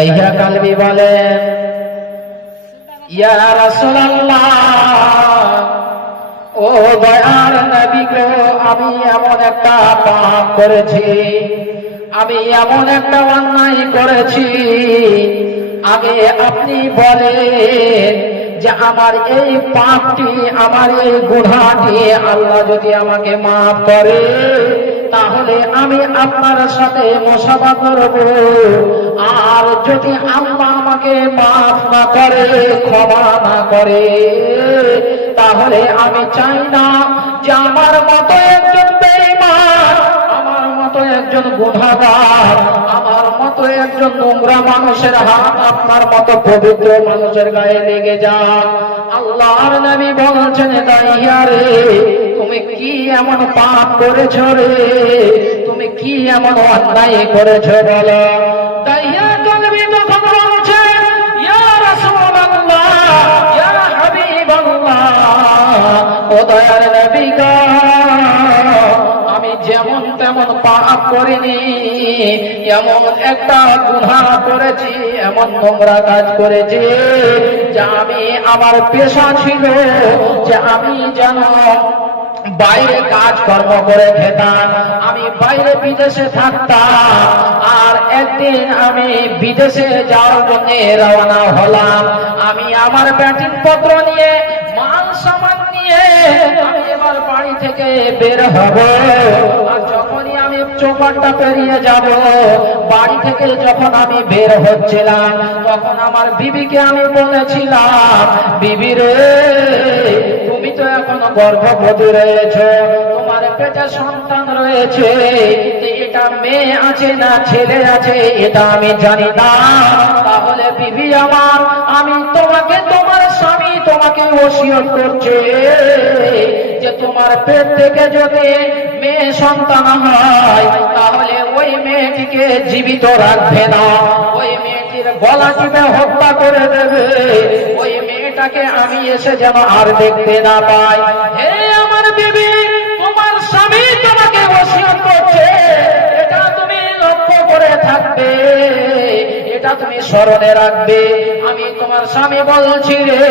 ইয়া কালবি বলেন, ইয়া রাসূলুল্লাহ, ও দয়ার নবী গো, আমি এমন একটা পাপ করেছি, আমি এমন একটা অন্যায় করেছি, আগে আপনি বলেন যে আমার এই পাপটি, আমার এই গুনাহটি আল্লাহ যদি আমাকে মাফ করে তাহলে আমি আপনার সাথে মুসাফা করব, আর যদি আল্লাহ আমাকে মাফ না করে, ক্ষমা না করে, তাহলে আমি চাই না যে আমার মতো একজন বেঈমান, আমার মতো একজন গুনাহগার, আমার মতো একজন নোংরা মানুষের হাত আপনার মতো পবিত্র মানুষের গায়ে লেগে যাক। আল্লাহর নবী বলছেন, দাইয়া রে, তুমি কি এমন পাপ করেছ রে, তুমি কি এমন অন্যায় করেছ বলো। দাইয়া কালবি তখন বলছে, ইয়া রাসূলুল্লাহ, ইয়া হাবিবাল্লাহ, ও দয়ার নবী গো, আমি যেমন তেমন পাপ করিনি, এমন একটা গুনাহ করেছি, এমন নোংরা কাজ করেছি যে আমি, আমার পেশা ছিল যে আমি যেন বাইরে কাজ কর্ম করে খেতাম, আমি বাইরে বিদেশে থাকতাম, আর একদিন আমি বিদেশে যাওয়ার জন্য রওনা হলাম। আমি আমার ব্যাটিং পত্র নিয়ে, মাল সামান নিয়ে আমি এবার বাড়ি থেকে বের হব, আর যখনই আমি চৌকাঠটা পেরিয়ে যাব, বাড়ি থেকে যখন আমি বের হচ্ছিলাম, তখন আমার বিবিকে আমি বলেছিলাম, বিবি রে, তুমি তো এখনো গর্ভবতী রয়েছ, তোমার পেটে সন্তান রয়েছে, এটা মেয়ে আছে না ছেলে আছে এটা আমি জানি না, তাহলে বিবি আমার, আমি তোমাকে, তোমার স্বামী তোমাকে ওসিয়ত করছে যে তোমার পেট থেকে যদি মেয়ে সন্তান হয় তাহলে ওই মেয়েটিকে জীবিত রাখবে না, ওই মেয়েটির গলা টিপে হত্যা করে দেবে, ওই মেয়েটাকে আমি এসে যেন আর দেখতে না পাই। হে আমার বিবি, তোমার স্বামী তোমাকে ওসিয়ত করছে, এটা তুমি লক্ষ্য করে থাকবে, এটা তুমি স্মরণে রাখবে। আমি তোমার স্বামী বলছি রে,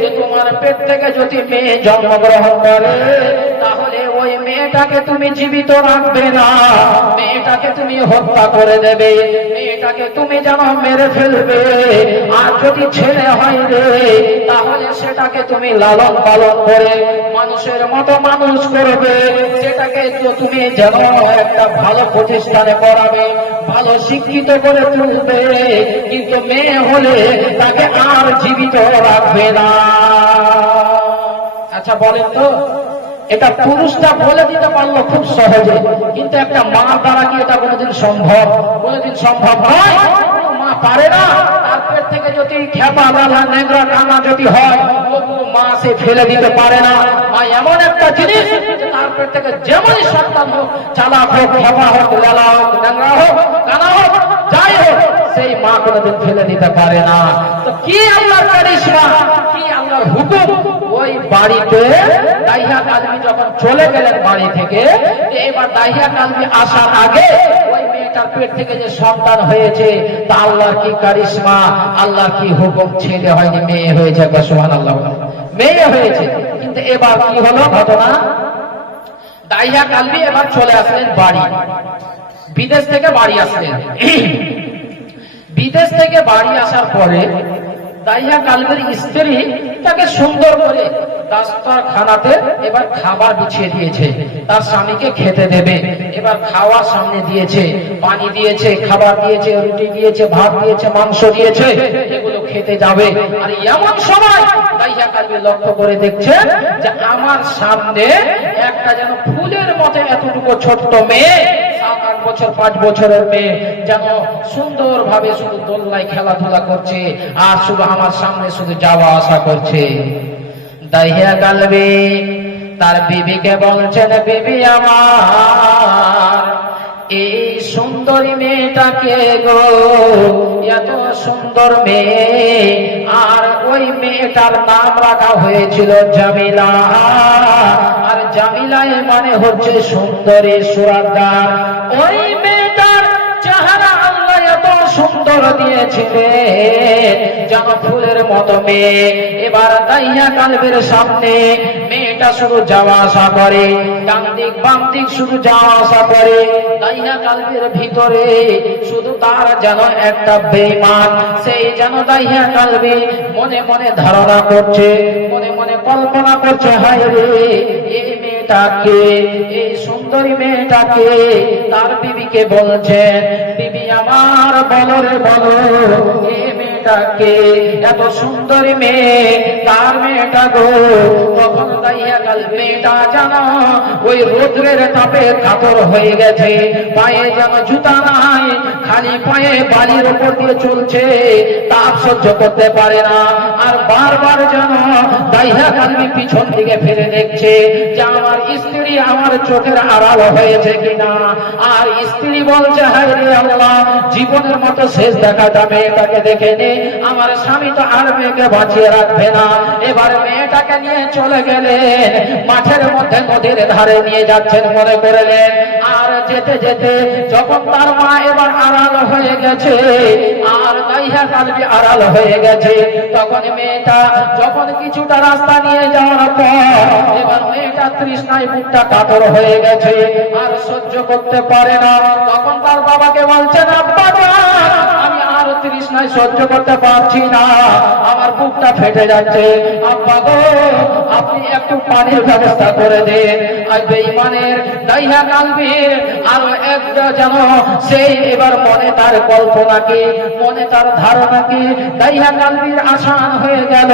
যে তোমার পেট থেকে যদি মেয়ে জন্মগ্রহণ করে তাহলে ওই মেয়েটাকে তুমি জীবিত রাখবে না, মেয়েটাকে তুমি হত্যা করে দেবে, মেয়েটাকে তুমি যেন মেরে ফেলবে, আর যদি ছেলে হয় রে তাহলে সেটাকে তুমি লালন পালন করে মানুষের মতো মানুষ করবে, সেটাকে তুমি যেন একটা ভালো প্রতিষ্ঠানে পড়াবে, ভালো শিক্ষিত করে তুলবে, কিন্তু মেয়ে হলে তাকে আর জীবিত রাখবে না। আচ্ছা বলেন তো, এটা পুরুষটা বলে দিতে পারলো খুব সহজে, কিন্তু একটা মা দ্বারা কি এটা কোনোদিন সম্ভব? কোনোদিন সম্ভব নয়, মা পারে না। তার পেট থেকে যদি খেপা গাধা নেংরা কানা যদি হয়, মা সে ফেলে দিতে পারে না। মা এমন একটা জিনিস, তার পেট থেকে যেমনই সন্তান হোক, চালাক হোক, খেপা হোক, লেলা হোক, নেংরা হোক, কানা হোক, যাই হোক, সেই মা কোনোদিন ফেলে দিতে পারে না। তো কি আল্লাহর কারিশমা, কি আল্লাহর হুকুম। ওই বাড়িতে দাইয়া কালবি যখন চলে গেলেন বাড়ি থেকে, এবার দাইয়া কালবি আসার আগে ওই মেয়েটার পেট থেকে যে সন্তান হয়েছে, তা আল্লাহর কি কারিশমা, আল্লাহর কি হুকুম, ছেলে হয়নি মেয়ে হয়েছে, সুবহানাল্লাহ, মেয়ে হয়েছে। কিন্তু এবার কি হলো ঘটনা, দাইয়া কালবি এবার চলে আসলেন বাড়ি, বিদেশ থেকে বাড়ি আসলেন। বিদেশ থেকে বাড়ি আসার পরে দাইয়া কালবির স্ত্রী তাকে সুন্দর করে দাস্তারখানাতে এবার খাবার বিছিয়ে দিয়েছে, তার স্বামীকে খেতে দেবে। এবার খাওয়ার সামনে দিয়েছে, পানি দিয়েছে, খাবার দিয়েছে, রুটি দিয়েছে, ভাত দিয়েছে, মাংস দিয়েছে, এগুলো খেতে যাবে। আর এমন সময় দাইয়া কালবি লক্ষ্য করে দেখছেন যে আমার সামনে একটা যেন ফুলের মতো এতটুকু ছোট্ট মেয়ে, 7-8 বছর 5 বছরের মেয়ে, যেন সুন্দর ভাবে শুধু দোলনায় খেলাধুলা করছে, আর শুধু আমার সামনে শুধু যাওয়া আসা করছে। দাইয়া কালবি তার বিবিকে বলছেন, বিবি আমার, এই সুন্দরী মেয়েটাকে গো, এত সুন্দর মেয়ে, আর ওই মেয়েটার নাম রাখা হয়েছিল জামিলা, আর জামিলায় মানে হচ্ছে সুন্দরী, সুরাদার। ওই মেয়েটার চেহারা আল্লাহ এত সুন্দর নজর দিয়েছিলেন যেন ফুলের মতো মেয়ে। এবার দাইয়া কালবের সামনে মেয়েটা শুধু যাওয়া আসা করে, ডান দিক বাম দিক শুধু যাওয়া আসা করে। দাইয়া কালবের ভিতরে শুধু তার যেন একটা বেঈমান, সেই যেন দাইয়া কালবে মনে মনে ধারণা করছে, মনে মনে কল্পনা করছে, হায় রে এই মেয়েটাকে, এই সুন্দরী মেয়েটাকে। তার বিবিকে বলছেন, বিবি আমার বলো রে বলো, এই মেয়েটাকে, এত সুন্দরী মেয়ে তার মেয়েটা গো। তখন দাইয়া কাল মেয়েটা জানো ওই রৌদ্রের তাপে কাতর হয়ে গেছে, পায়ে যেন জুতা নাই, খালি পায়ে বালির উপর দিয়ে চলছে, তাপ সহ্য করতে পারে না। আর বারবার যেন দাইয়া কালবি পিছন দিকে ফিরে দেখছে যে আমার স্ত্রী আমার চোখের আড়াল হয়েছে কিনা। আর স্ত্রী বলছে, হায় রে আল্লাহ, জীবনের মতো শেষ দেখাটা মেয়েটাকে দেখে নে, আমার স্বামী তো আর মেয়েকে বাঁচিয়ে রাখবে না। এবার মেয়েটাকে নিয়ে চলে গেলেন মাঠের মধ্যে, নদীর ধারে নিয়ে যাচ্ছেন মনে করলেন। আর যেতে যেতে যখন তার মা এবার আড়াল হয়ে গেছে, আর দাইয়া কালবি আড়াল হয়ে গেছে, তখন মেয়েটা যখন কিছুটা রাস্তা নিয়ে যাওয়ার পর এবার মেয়েটা তৃষ্ণায় বুকটা কাতর হয়ে গেছে, আর সহ্য করতে পারে না। তখন তার বাবাকে বলছেন, আব্বা আমি আর তৃষ্ণায় সহ্য করতে পারছি না, আমার বুকটা ফেটে যাচ্ছে, আব্বা গো আপনি একটু পানির ব্যবস্থা করে দেন। আর বেঈমানের দাইয়া কালবির আরো একটা যেন সেই এবার মনে তার কল্পনাকে, মনে তার ধারণাকে দাইয়া কালবির আসান হয়ে গেল।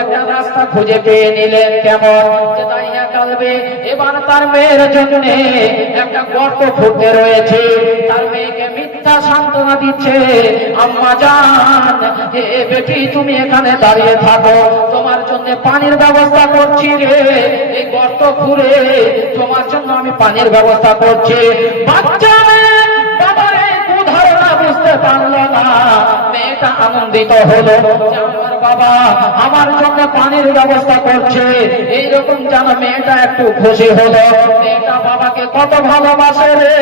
একটা রাস্তা খুঁজে পেয়ে নিলেন, কেমন যে দাইয়া কালবে এবার তার মেয়ের জন্য একটা গর্ত খুঁড়তে রয়েছে। তার মেয়েকে মিথ্যা সান্ত্বনা দিচ্ছে, আম্মা জান এ বেটি তুমি এখানে দাঁড়িয়ে থাকো, তোমার জন্য পানির ব্যবস্থা করছি রে, এই গর্ত খুঁড়ে তোমার জন্য আমি পানির ব্যবস্থা করছি। বাচ্চা বাবারে কুধারণা বুঝতে পারলো না, মেয়েটা আনন্দিত হলো যে আমার বাবা আমার জন্য পানির ব্যবস্থা করছে, এইরকম যেন মেয়েটা একটু খুশি হলো। মেয়েটা বাবাকে কত ভালোবাসে রে,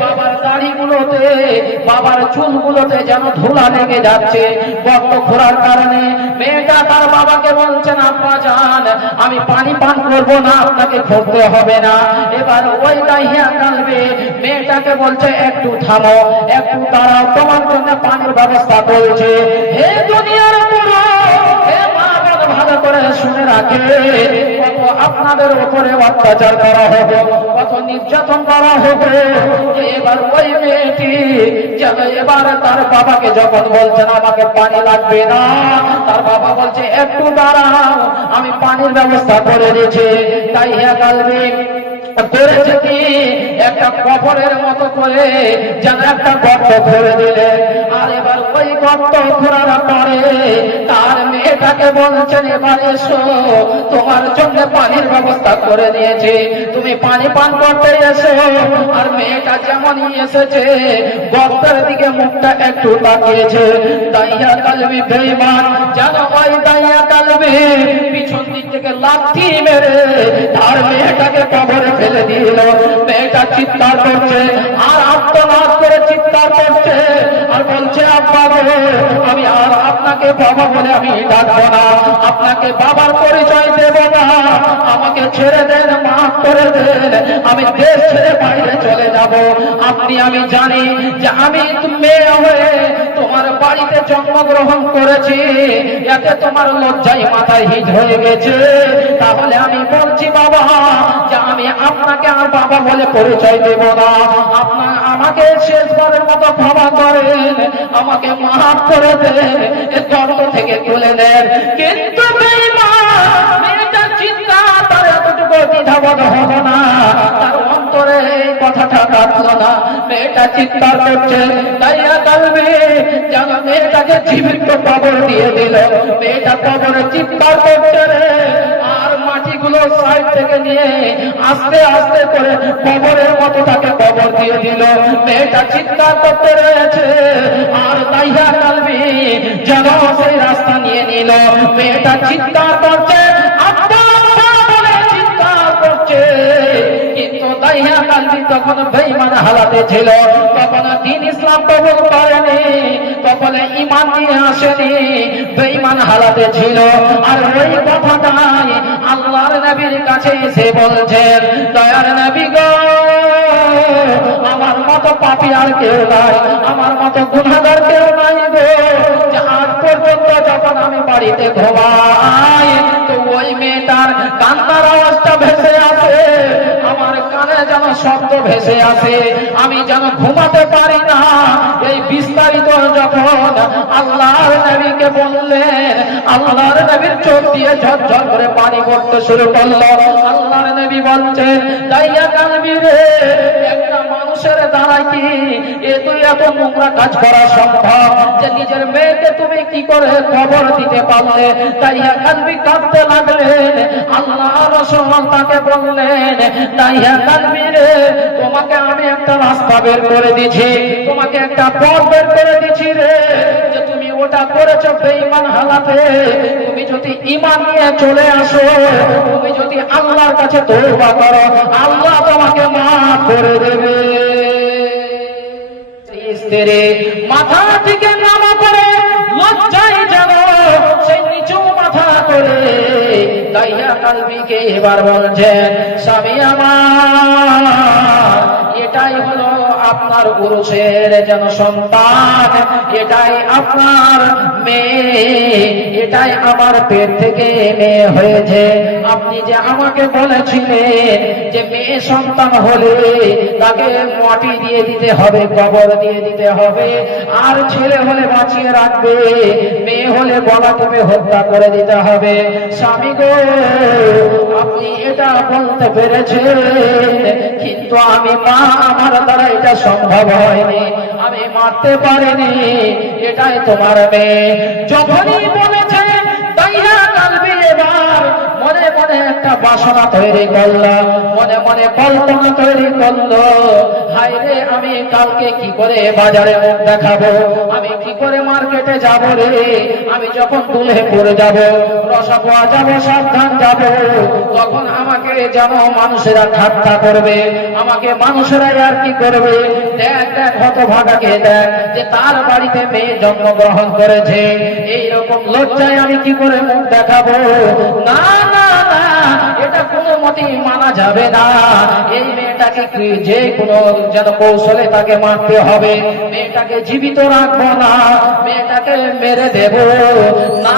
বাবার দাড়িগুলোতে, বাবার চুলগুলোতে যেন ধুলা লেগে যাচ্ছে গর্ত খোঁড়ার কারণে। মেয়েটা তার বাবাকে বলছেন, আব্বা জান আমি পানি পান করব না, আপনাকে খুঁড়তে হবে না। এবার ওই দাইয়া কালবে মেয়েটাকে বলছে, একটু থামো, একটু দাঁড়াও, তোমার জন্য পানির ব্যবস্থা করছে। হে দুনিয়ার পুরো, হে মা বোন ভালো করে শুনে রাখে, কত আপনাদের উপরে অত্যাচার করা হবে, কত নির্যাতন করা হবে। এবার ওই মেয়েটি যেন এবার তার বাবাকে যখন বলছেন আমাকে পানি লাগবে না, তার বাবা বলছে একটু দাঁড়াও আমি পানির ব্যবস্থা করে দিয়েছি। তাই হে কালবি করেছে কি, একটা কবরের মতো করে যেন একটা গর্ত করে দিলে। আর এবার ওই গর্ত খোঁড়ার পরে তার মেয়েটাকে বলছেন, এবার এসো তোমার জন্য পানির ব্যবস্থা করে দিয়েছে, তুমি পানি পান করতে এসো। আর মেয়েটা যেমনই এসেছে গর্তের দিকে মুখটা একটু তাকিয়েছে, দাইয়া কালবি বেঈমান যেন ওই দাইয়া কালবি পিছন দিক থেকে লাথি মেরে তার মেয়েটাকে কবরে ফেলে দিল। মেয়েটা চিৎকার করছে আর আত্মনাদ করে চিৎকার করছে আর বলছে, আব্বা গো আমি আর আপনাকে বাবা বলে আমি ডাকবো না, আপনাকে বাবার পরিচয় দেব না, আমাকে ছেড়ে দেন, মাফ করে দেন, আমি দেশ ছেড়ে বাইরে চলে যাব। আপনি আমি জানি যে আমি মেয়ে হয়ে তোমার বাড়িতে জন্মগ্রহণ করেছি, এতে তোমার লজ্জায় মাথায় হিট হয়ে গেছে, তাহলে আমি বলছি বাবা যে আমি আপনাকে আর বাবা বলে পরিচয় দেব না, আপনার আমাকে শেষবারের মতো ক্ষমা করেন, আমাকে মাফ করে দেন, এ গর্ত থেকে তুলে দেন। কিন্তু মেয়েটা চিন্তা তার এতটুকু দ্বিধাবোধ হলো না, তার অন্তরে এই কথাটা কাটলো না। মেয়েটা চিৎকার করছে, দাইয়া কালবে যেন মেয়েটাকে জীবিত কবর দিয়ে দিল। মেয়েটা কবরে চিৎকার করছে রে, আর মাটিগুলো সাইড থেকে নিয়ে আস্তে আস্তে করে কবরের মতো তাকে কবর দিয়ে দিল। মেয়েটা চিৎকার করতে রয়েছে আর দাইয়া কালবি যেন সেই রাস্তা নিয়ে নিল। মেয়েটা চিৎকার করছে, আব্বা বলে চিৎকার করছে, কিন্তু দাইয়া কালবি তখন বেঈমান হালাতে ছিল, তখন দ্বীন ইসলাম কবুল করেনি, তখন ঈমান নিয়ে আসেনি, বেঈমান হালাতে ছিল। আর ওই কথাটাই আল্লাহর নবীর কাছে এসে বলছেন, দয়ার নবী গো, আমার মতো পাপী আর কেউ নাই, আমার মতো গুনাহগার কেউ নাই গো, যে আজ পর্যন্ত যখন আমি বাড়িতে ঘুমাই তো ওই মেয়েটার কান্নার আওয়াজটা ভেসে আসে, আমার কানে যেন শব্দ ভেসে আসে, আমি যেন ঘুমাতে পারি না। এই বিস্তারিত যখন আল্লাহর নবীকে বললেন, আল্লাহর নবীর চোখ দিয়ে ঝরঝর করে পানি পড়তে শুরু করলো। আল্লাহর নবী বলছেন, দাইয়া কালবি রে, একটা মানুষের দ্বারা কি এত নোংরা কাজ করা সম্ভব যে নিজের মেয়েকে তুমি কি করে খবর দিতে পারলে? দাইয়া কালবি কাঁদতে লাগলেন। আল্লাহ রাসূল তাকে বললেন, দাইয়া কালবি রে, তোমাকে আমি একটা রাস্তা বের করে দিছি, তোমাকে একটা পথ বের করে দিছি রে, যে তুমি ওটা করেছো বেঈমান হালাতে, তুমি যদি ঈমান নিয়ে চলে আসো, তুমি যদি আল্লাহর কাছে তওবা করো, আল্লাহ তোমাকে মাফ করে দেবে। স্ত্রী মাথা থেকে নামা করে লজ্জায় যেন সেই নিচু মাথা করে দাইয়া কালবিকে এবার বলছেন, স্বামী আমার, এটাই হলো আপনার পুরুষের যেন সন্তান, এটাই আপনার মেয়ে, এটাই আমার পেট থেকে মেয়ে হয়েছে। আপনি যে আমাকে বলেছিলেন যে মেয়ে সন্তান হলে তাকে মাটি দিয়ে দিতে হবে, কবর দিয়ে দিতে হবে, আর ছেলে হলে বাঁচিয়ে রাখবে, মেয়ে হলে গলা টিপে হত্যা করে দিতে হবে। স্বামী গো, আপনি এটা বলতে পেরেছেন, কিন্তু আমি মা, আমার দ্বারা এটা সম্ভব হয়নি, আমি মারতে পারিনি, এটাই তোমার মেয়ে। যখনই বলেছে দাইয়া কালবি এবার মনে মনে একটা বাসনা তৈরি করলো, মনে মনে কল্পনা তৈরি করলো, হায় রে, আমি কালকে কি করে বাজারে মুখ দেখাবো, আমি কি করে মার্কেটে যাব রে, আমি যখন দুলহেপুর যাব, রসাপোয়া যাব, সাবধান যাব, তখন আমাকে যেন মানুষেরা ঠাট্টা করবে, আমাকে মানুষেরা আর কি করবে, দেখ দেখ হতভাগাকে দেখ, যে তার বাড়িতে মেয়ে জন্মগ্রহণ করেছে, এইরকম লজ্জায় আমি কি করে মুখ দেখাবো? না না না, এটা কোনো মতেই মানা যাবে না। এই মেয়েটাকে যে কোনো যেন কৌশলে তাকে মারতে হবে, মেয়েটাকে জীবিত রাখবো না, মেয়েটাকে মেরে দেব। না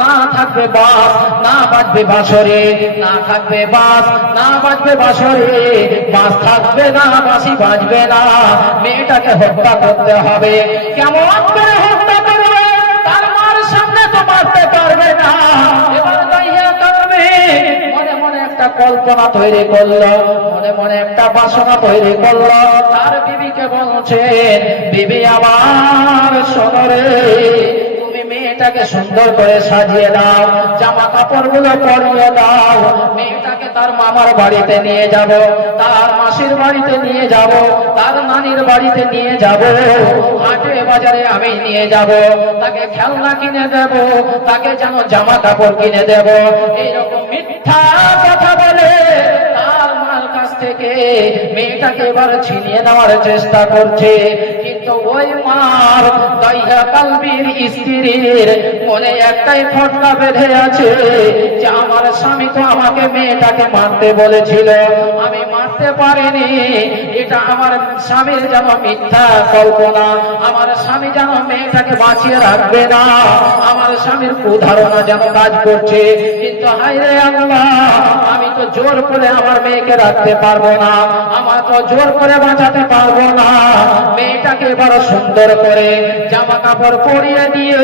না থাকবে বাস, না বাজবে বাঁশরে, না থাকবে বাস, না বাজবে বাঁশরে, বাস থাকবে না, বাঁশি বাজবে না, মেয়েটাকে হত্যা করতে হবে। কেমন করে হত্যা করবে? তার মার সামনে তো মারতে পারবে না। এবার দাইয়া কালবি মনে মনে একটা কল্পনা তৈরি করলো, মনে মনে একটা বাসনা তৈরি করলো। তার বিবিকে বলছেন, বিবি আমার শোনরে, তুমি মেয়েটাকে সুন্দর করে সাজিয়ে দাও, জামা কাপড়গুলো পরিয়ে দাও, মেয়েটাকে তার মামার বাড়িতে নিয়ে যাব, তার মাসির বাড়িতে নিয়ে যাব, তার নানির বাড়িতে নিয়ে যাব, হাটে বাজারে আমি নিয়ে যাব, তাকে খেলনা কিনে দেব, তাকে যেন জামা কাপড় কিনে দেব। এইরকম মিথ্যা কথা বলে তার মার কাছ থেকে মেয়েটাকে এবার ছিনিয়ে নেওয়ার চেষ্টা করছে। কিন্তু ওই মার দাইয়া কালবির স্ত্রীর মনে একটাই খটকা বেঁধে আছে যে আমার স্বামী তো আমাকে মেয়েটাকে মারতে বলেছিল, আমি মারতে পারিনি, এটা আমার স্বামীর যেন মিথ্যা কল্পনা, আমার স্বামী যেন মেয়েটাকে বাঁচিয়ে রাখবে না, আমার স্বামীর কুধারণা যেন কাজ করছে। কিন্তু হায় রে আল্লাহ, আমি তো জোর করে আমার মেয়েকে রাখতে পারবো না, আমার তো জোর করে বাঁচাতে পারবো না। মেয়েটাকে বড় সুন্দর করে জামা কাপড় পরিয়ে দিয়ে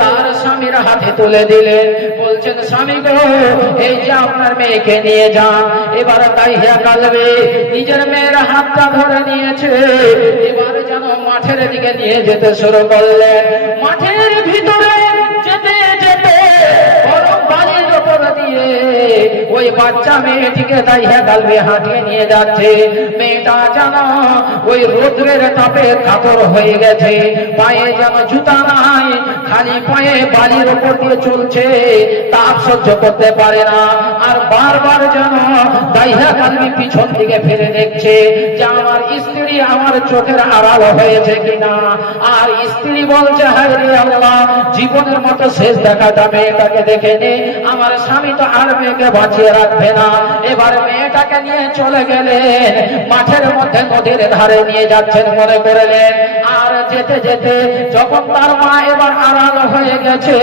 তার স্বামীর হাতে তুলে দিলেন, বলছেন, স্বামী গো, এই যে আপনার মেয়েকে নিয়ে যান। এবার দাইয়া কালবি নিজের মেয়ের হাতটা ধরে নিয়েছে, এবার যেন মাঠের দিকে নিয়ে যেতে শুরু করলেন। মাঠের ভিতরে যেতে যেতে বরং বাড়ির ওপর দিয়ে ওই বাচ্চা মেয়েটিকে দাইয়া কালবি হাঁটিয়ে নিয়ে যাচ্ছে। মেয়েটা যেন ওই রোদ্রের তাপে কাতর হয়ে গেছে, পায়ে যেন জুতা নাই, খালি পায়ে বালির উপর দিয়ে চলছে, তাপ সহ্য করতে পারে না, আর বারবার যেন দাইহা কালবি পিছন দিকে ফিরে দেখছে যে আমার স্ত্রী আমার চোখের আড়াল হয়েছে কিনা। আর স্ত্রী বলছে, হায় রে আল্লাহ, জীবনের মতো শেষ দেখাটা মেয়েটাকে দেখে নে, আমার স্বামী তো আর মেয়েকে বাঁচিয়ে রাখবে না। এবার মেয়েটাকে নিয়ে চলে গেলেন মাঠের মধ্যে, নদীর ধারে নিয়ে যাচ্ছেন মনে করলেন। আর যেতে যেতে যখন তার মা এবার আড়াল হয়ে গেছে,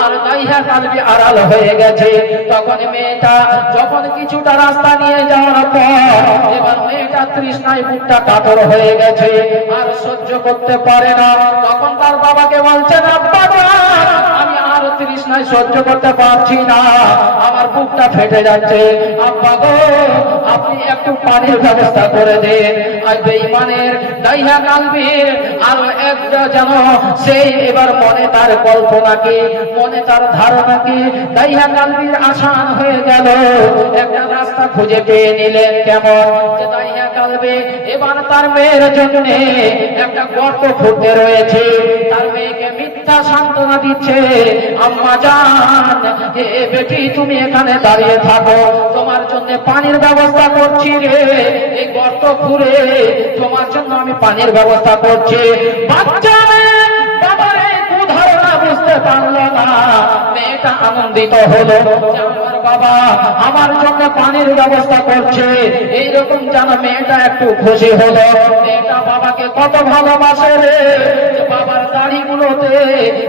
আর দাইহা কালবি আড়াল হয়ে গেছে, তখন মেয়েটা যখন কিছুটা রাস্তা নিয়ে যাওয়ার পর এবার মেয়েটা তৃষ্ণায় বুকটা কাতর হয়ে গেছে, আর সহ্য করতে পারে না। তখন তার বাবাকে বলছেন, আব্বা আমি আর তৃষ্ণায় সহ্য করতে পারছি না, আমার বুকটা ফেটে যাচ্ছে, আব্বা গো আপনি একটু পানির ব্যবস্থা করে দেন। আর বেঈমানের দাইহা কালবির আর একটা যেন সেই এবার মনে তার কল্পনা কি, মনে তার ধারণা কি, দাইহা কালবির আসান হয়ে গেল। একটা রাস্তা খুঁজে পেয়ে নিলেন, কেমন যে দাইহা কালবে এবার তার মেয়ের জন্য একটা গর্ত খুঁড়তে রয়েছে, তার মেয়েকে মিথ্যা সান্ত্বনা দিচ্ছে, আম্মা জান এ বেটি তুমি এখানে দাঁড়িয়ে থাকো, তোমার জন্য পানির ব্যবস্থা করছি রে, এই গর্ত খুঁড়ে তোমার জন্য আমি পানির ব্যবস্থা করছি। বাচ্চা বাবার এই কুধারণা বুঝতে পারলো না, মেয়েটা আনন্দিত হলো যে আমার বাবা আমার জন্য পানির ব্যবস্থা করছে, এইরকম যেন মেয়েটা একটু খুশি হলো। মেয়েটা বাবাকে কত ভালোবাসে রে, বাবার দাড়িগুলোতে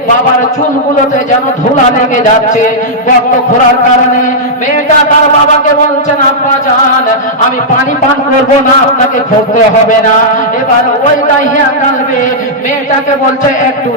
বাবার চুলগুলোতে যেন ধুলা লেগে যাচ্ছে গর্ত খোঁড়ার কারণে। মেয়েটা তার বাবাকে বলছেন, আব্বা জান আমি পানি পান করব না, আপনাকে খুঁড়তে হবে না। এবার ওই দাইহা কালবে মেয়েটাকে বলছে, একটু